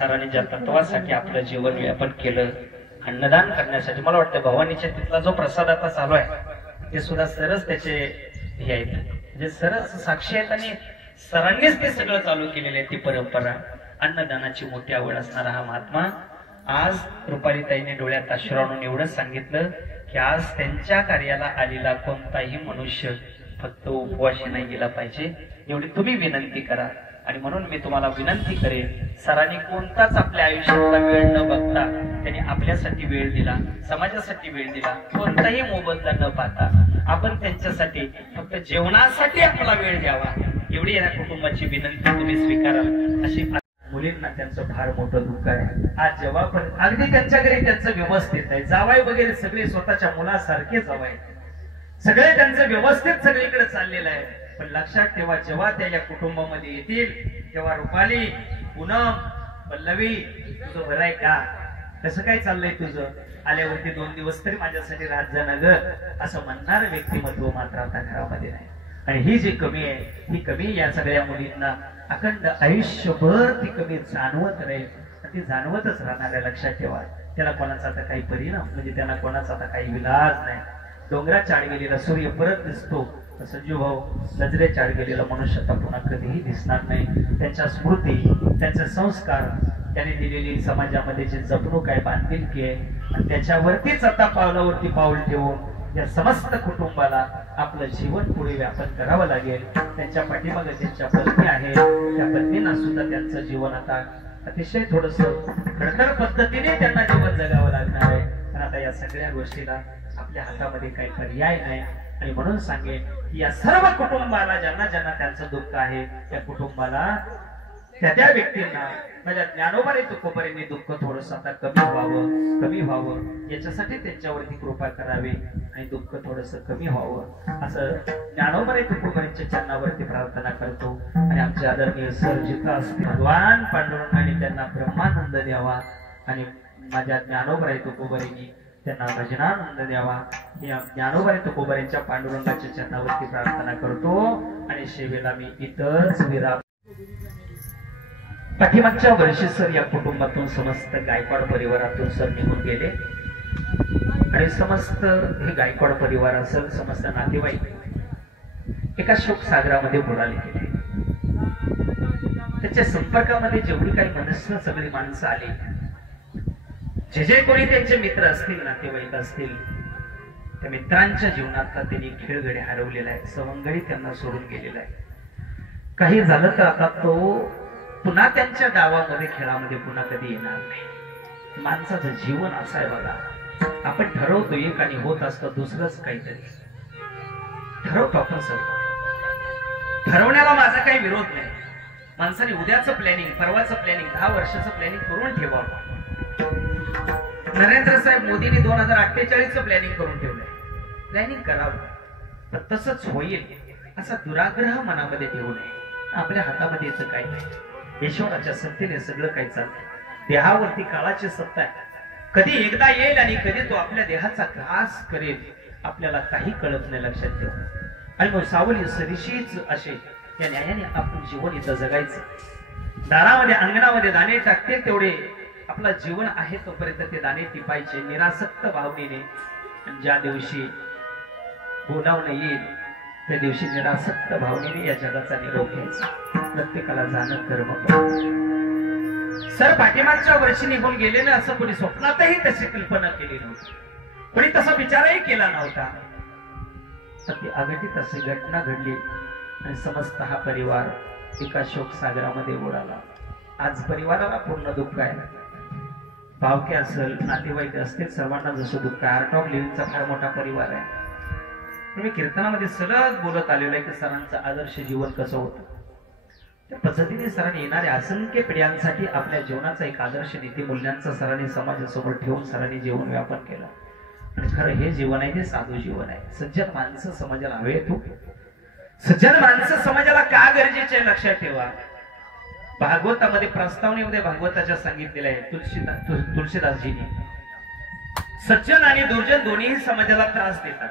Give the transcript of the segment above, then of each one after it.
सरांनी ज्या तत्वासाठी आपलं जीवन व्यापन केलं, अन्नदान करण्यासाठी, मला वाटतं भवानीच्या तिथला जो प्रसाद आता चालू आहे ते सुद्धा सरच त्याचे हे आहेत, म्हणजे सरच साक्षी आहेत आणि सरांनीच ते सगळं चालू केलेलं आहे. ती परंपरा, अन्नदानाची मोठी आवड असणारा हा महात्मा. आज रुपालीताईने डोळ्यात अश्रू आणून एवढंच सांगितलं की आज त्यांच्या कार्याला आलेला कोणताही मनुष्य फक्त उपवाशी नाही गेला पाहिजे, एवढी तुम्ही विनंती करा. आणि म्हणून मी तुम्हाला विनंती करेन, सरांनी कोणताच आपल्या आयुष्यातला वेळ न बघता त्यांनी आपल्यासाठी वेळ दिला, समाजासाठी वेळ दिला, कोणताही मोबदला न पाहता आपण त्यांच्यासाठी फक्त जेवणासाठी आपला वेळ द्यावा, एवढी या कुटुंबाची विनंती तुम्ही स्वीकाराल. अशी मुलींना त्यांचं फार मोठं दुःख आहे. आज जेव्हा पण अगदी त्यांच्या घरी त्यांचं व्यवस्थित आहे, जावाई वगैरे सगळे स्वतःच्या मुलासारखे जावाय, सगळे त्यांचं व्यवस्थित सगळीकडे चाललेलं आहे. पण लक्षात ठेवा, जेव्हा त्या या कुटुंबामध्ये येतील तेव्हा रुपाली, पूनम, पल्लवी, तुझं बरं आहे का, कसं काय चाललंय तुझं, आल्यावरती 2 दिवस तरी माझ्यासाठी राहत जा ना ग, असं म्हणणार व्यक्तिमत्व मात्र आता घरामध्ये नाही. आणि ही जी कमी आहे, ही कमी या सगळ्या मुलींना अखंड आयुष्यभर ती कमी जाणवत राहील, ती जाणवतच राहणार आहे. लक्षात ठेवा, त्याला कोणाचा आता काही परिणाम, म्हणजे त्यांना कोणाचा आता काही विलाज नाही. डोंगराच्या आडवेलीला सूर्य परत दिसतो, संजू भाऊ नजरेच्या आडवेलीला मनुष्य आता पुन्हा कधीही दिसणार नाही. त्यांच्या स्मृती, त्यांचे संस्कार, त्याने दिलेली समाजामध्ये जे जपणूक आहे, बांधिलकी आहे, आणि त्याच्यावरतीच आता पावलावरती पाऊल ठेवून या समस्त कुटुंबाला आपलं जीवन पुढे व्यापन करावं लागेल. त्यांच्या पाठीमागे त्यांच्या पत्नी आहे, त्या पत्नींना सुद्धा त्यांचं जीवन आता अतिशय थोडस खडतर पद्धतीने त्यांना जीवन जगावं लागणार आहे. पण आता या सगळ्या गोष्टीला आपल्या हातामध्ये काही पर्याय नाही. आणि म्हणून सांगेन की या सर्व कुटुंबाला, ज्यांना ज्यांना त्यांचं दुःख आहे, त्या कुटुंबाला, त्या व्यक्तींना माझ्या ज्ञानोबाई तुकोबारींनी दुःख थोडंसं आता कमी व्हावं याच्यासाठी त्यांच्यावरती कृपा करावी आणि दुःख थोडंसं कमी व्हावं, असं ज्ञानोबाई तुकोबारींच्या चरणावरती प्रार्थना करतो. आणि आमचे आदरणीय सर जिथं असतील, भगवान पांडुरंगाने त्यांना ब्रह्मानंद द्यावा आणि माझ्या ज्ञानोबाई तुकोबारींनी त्यांना भजनानंद द्यावा. या ज्ञानोबाई तुकोबारींच्या पांडुरंगाच्या चरणावरती प्रार्थना करतो आणि सेवेला मी इथंच विराम. पाठीमागच्या वर्षी सर या कुटुंबातून, समस्त गायकवाड परिवारातून सर निघून गेले आणि समस्त हे गायकवाड परिवार असेल, समस्त नातेवाईक एका शोकसागरामध्ये बुडाले गेले. त्याच्या संपर्कामध्ये जेवढी काही मनुष्य सगळी माणसं आली, जे कोणी त्यांचे मित्र असतील, नातेवाईक असतील, त्या मित्रांच्या जीवनातला त्यांनी खेळगडे हरवलेला आहे, सवंगडी त्यांना सोडून गेलेला आहे. काही झालं तर आता तो पुन्हा त्यांच्या डावामध्ये, खेळामध्ये पुन्हा कधी येणार नाही. माणसाचं जीवन असं आहे बघा, आपण ठरवतो एक आणि होत असतं दुसरंच काहीतरी. ठरवतो आपण सर्व, ठरवण्याला माझा काही विरोध नाही. माणसाने उद्याचं प्लॅनिंग, परवाचं प्लॅनिंग, 10 वर्षाचं प्लॅनिंग करून ठेवावं. नरेंद्र साहेब मोदींनी 2048चं प्लॅनिंग करून ठेवलंय. प्लॅनिंग करावं, पण तसंच होईल असा दुराग्रह मनामध्ये ठेवू नये. आपल्या हातामध्ये याचं काही नाही. ईश्वराच्या सत्तेने सगळं काही चालतं. देहावरती काळाची सत्ता आहे, कधी एकदा येईल आणि कधी तो आपल्या देहाचा ग्रास करेल, आपल्याला काही कळत नाही. लक्षात ठेवा. आणि मग सावली सरीशीच असे या न्यायाने आपण जीवन इथं जगायचं. दारामध्ये, अंगणामध्ये दाणे टाकते तेवढे आपलं जीवन आहे तोपर्यंत ते दाणे टिपायचे निरासक्त भावनेने. ज्या दिवशी बोलावणं येईल त्या दिवशी निरासक्त भावनेने या जगाचा निरोप घ्यायचा. प्रत्येकाला जाणं कर्म. सर पाठीमागच्या वर्षी निघून गेले ना, असं कोणी स्वप्नातही तशी कल्पना केली नव्हती, कोणी तसा विचारही केला नव्हता. तर ती अघटित अशी घटना घडली आणि समस्त हा परिवार एका शोक सागरामध्ये बुडाला. आज परिवाराला पूर्ण दुःख आहे. भावके असेल, नातेवाईक असतील, सर्वांना जसं दुःख आहे. आर्ट ऑफ लिव्हिंगचा फार मोठा परिवार आहे. मी कीर्तनामध्ये सलग बोलत आलेलो आहे की सरांचं आदर्श जीवन कसं होतं. त्या पद्धतीने सरांनी येणाऱ्या असंख्य पिढ्यांसाठी आपल्या जीवनाचा एक आदर्श नीतिमूल्यांचा सरांनी समाजासमोर ठेवून सरांनी जीवन व्यापन केलं. आणि खरं हे जीवन आहे, ते साधू जीवन आहे. सज्जन माणसं समाजाला हवे. तू सज्जन माणसं समाजाला का गरजेचे आहे लक्षात ठेवा. भागवतामध्ये, प्रस्तावनेमध्ये भागवताच्या सांगितलेलं आहे तुलसीदासजींनी, सज्जन आणि दुर्जन दोन्ही समाजाला त्रास देतात.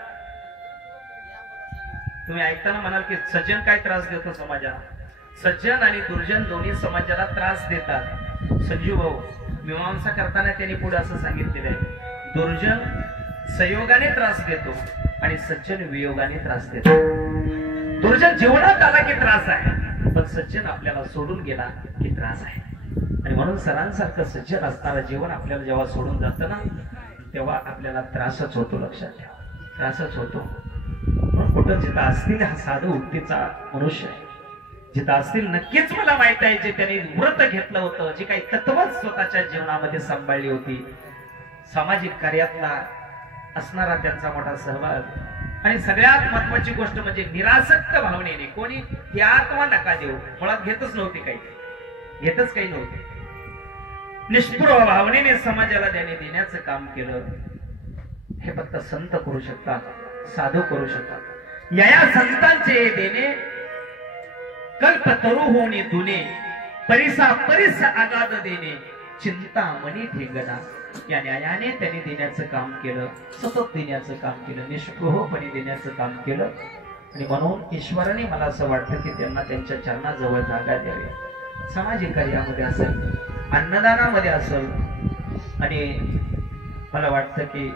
तुम्ही ऐकताना म्हणाल की सज्जन काय त्रास देतो समाजाला. सज्जन आणि दुर्जन दोन्ही समाजाला त्रास देतात. संजू भाऊ मीमांसा करताना त्यांनी पुढे असं सांगितलेलं आहे, दुर्जन संयोगाने त्रास देतो आणि सज्जन वियोगाने त्रास देतो. दुर्जन जीवनात आला की त्रास आहे, पण सज्जन आपल्याला सोडून गेला की त्रास आहे. आणि म्हणून सरांसारखं सज्जन असताना जीवन आपल्याला जेव्हा सोडून जातं ना, तेव्हा आपल्याला त्रासच होतो. लक्षात ठेवा, त्रासच होतो. कुठं जिथं असतील हा साधू उक्तीचा मनुष्य आहे, जिथं असतील नक्कीच मला माहित आहे, जे त्यांनी व्रत घेतलं होतं, जी काही तत्वच स्वतःच्या जीवनामध्ये सांभाळली होती, सामाजिक कार्यातला असणारा त्यांचा मोठा सहभाग. आणि सगळ्यात महत्वाची गोष्ट म्हणजे निरासक्त भावनेने कोणी त्यात वा नका देऊ, मुळात घेतच नव्हते, घेतच काही नव्हते. निष्पृह भावनेने समाजाला त्याने देण्याचं काम केलं. हे फक्त संत करू शकतात, साधू करू शकतात. या संतांचे देणे कल्पतरू होणे दुने, परिसा परिस आगाध देणे, चिंतामणी ठेंगणा. या न्यायाने त्यांनी देण्याचं काम केलं, सतत देण्याचं काम केलं, निष्पृहपणे देण्याचं काम केलं. आणि म्हणून ईश्वराने मला असं वाटतं की त्यांना त्यांच्या चरणाजवळ जागा द्यावी. सामाजिक कार्यामध्ये असेल, अन्नदानामध्ये असेल. आणि मला वाटतं की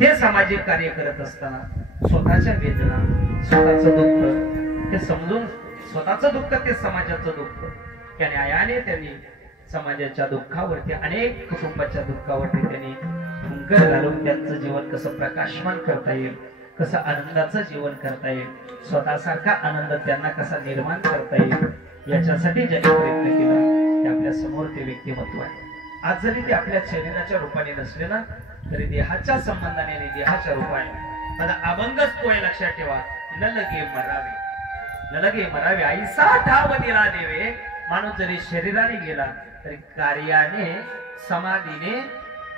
ते सामाजिक कार्य करत असताना स्वतःच्या वेदना, स्वतःचं दुःख ते समजून, स्वतःचं दुःख ते समाजाचं दुःख, त्या न्यायाने त्यांनी समाजाच्या दुःखावरती, अनेक कुटुंबाच्या दुःखावरती त्यांनी फुंकर घालून त्यांचं जीवन कसं प्रकाशमान करता येईल, कसं आनंदाचं जीवन करता येईल, स्वतःसारखा आनंद त्यांना कसा निर्माण करता येईल, याच्यासाठी ज्यांनी प्रयत्न केला ते आपल्या समोर ते व्यक्तिमत्व आहे. आज जरी ते आपल्या शरीराच्या रूपाने नसले ना, तरी देहाच्या संबंधाने आणि देहाच्या रूपाने माझा अभंगच तो आहे. लक्षात ठेवा, न लगे मरावे, न लगे मरावे, ऐसा ठाव दिला देवे. माणूस जरी शरीराने गेला तरी कार्याने, समाधीने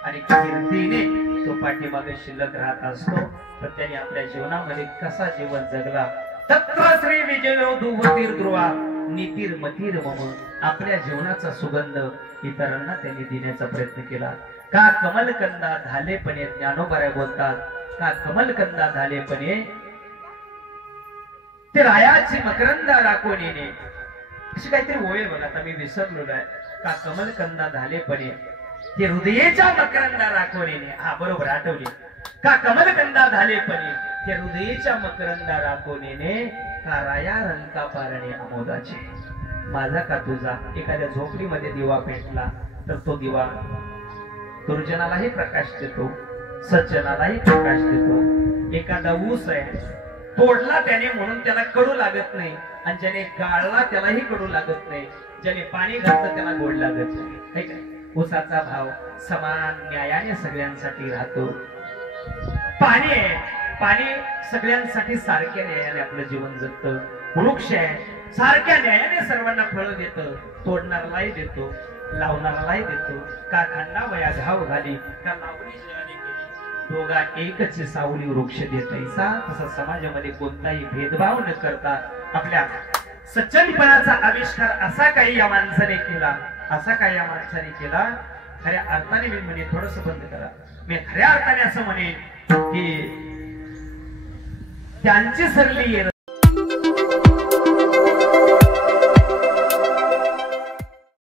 आणि कीर्तीने तो पाठीमागे शिल्लक राहत असतो. पण त्याने आपल्या जीवनामध्ये कसा जीवन जगला, तत्र श्री विजयो दुवतीर ध्रुवा नीतीर मतीर मम. आपल्या जीवनाचा सुगंध इतरांना त्यांनी देण्याचा प्रयत्न केला. का कमलकंदा झालेपणे ज्ञानोबराय बोलतात, का कमलकंदा झालेपणे ते रायाची मकरंदा राखून येणे. अशी काहीतरी ओळ बघा, आता मी विसरलो आहे. का कमलकंदा झालेपणे ते हृदयेच्या मकरंदा राखून येणे. हा बरोबर, आठवली. का कमलकंदा झालेपणे ते हृदयेच्या मकरंदा राखून येणे. का राया रंका पारणे अमोदाचे. माझा का तुझा एखाद्या झोपडीमध्ये दिवा पेटला तर तो दिवा दुर्जनालाही प्रकाश देतो, सज्जनालाही प्रकाश देतो. एखादा ऊस आहे, तोडला त्याने म्हणून त्याला कडू लागत नाही, आणि ज्याने गाळला त्यालाही कडू लागत नाही, ज्याने पाणी घातलं त्याला गोड लागत नाही. ऊसाचा भाव समान न्यायाने सगळ्यांसाठी राहतो. पाणी आहे, पाणी सगळ्यांसाठी सारख्या न्यायाने आपलं जीवन जगतं. वृक्ष आहे, सारख्या न्यायाने सर्वांना फळं देतं, तोडणारालाही देतो, लावणारालाही देतो. का खंडा वया घाव घाली, का लावणी जयाने केली, दोघा एकच सावली वृक्ष देतैसा. तसा समाजामध्ये कोणताही भेदभाव न करता आपल्या सज्जनपणाचा आविष्कार असा काही या माणसाने केला, असा काही या माणसाने केला. खऱ्या अर्थाने मी म्हणे, थोडस बंद करा, मी खऱ्या अर्थाने असं म्हणेन की त्यांची सरली